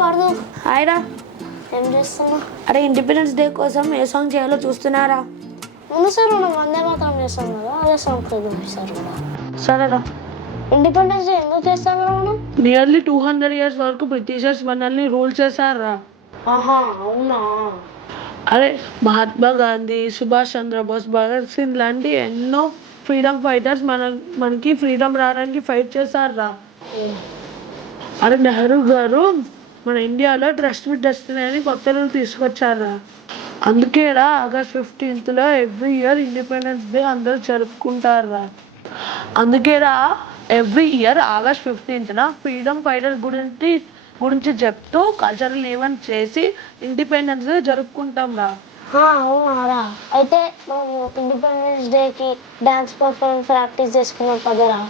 పడదు. హాయ్ రా. ఏం చేస్తున్నా? అరే ఇండిపెండెన్స్ డే కోసం ఏ సాంగ్ చేయాలో చూస్తున్నారా? ముందు సార్ మనం వందే మాత్రం చేస్తాం కదా, అదే సాంగ్ చేద్దాం సార్ కూడా. సరేరా. ఇండిపెండెన్స్ డే ఎందుకు చేస్తాం కదా మనం? నియర్లీ 200 years వరకు బ్రిటిషర్స్ మనల్ని రూల్ చేశారా. ఆహా, అవునా? అరే మహాత్మా గాంధీ, సుభాష్ చంద్రబోస్, భగత్ సింగ్ లాంటి ఎన్నో ఫ్రీడమ్ ఫైటర్స్ మనకి ఫ్రీడమ్ రావడానికి ఫైట్ చేశారా. అరే నెహ్రూ గారు మన ఇండియాలో ట్రస్ట్ విత్ డెస్టినీ అని కొత్త రూల్ తీసుకొచ్చారా. అందుకేరా August 15th every year independence day అందరూ జరుపుకుంటారా. అందుకేరా every year August 15th freedom fighters గురించి చెప్తూ కల్చరల్ ఈవెంట్ చేసి ఇండిపెండెన్స్ డే జరుపుకుంటాం రా. అవునారా? అయితే మనం ఇండిపెండెన్స్ డేకి డ్యాన్స్ పర్ఫార్మెన్స్ ప్రాక్టీస్ చేసుకున్నాం కదరా.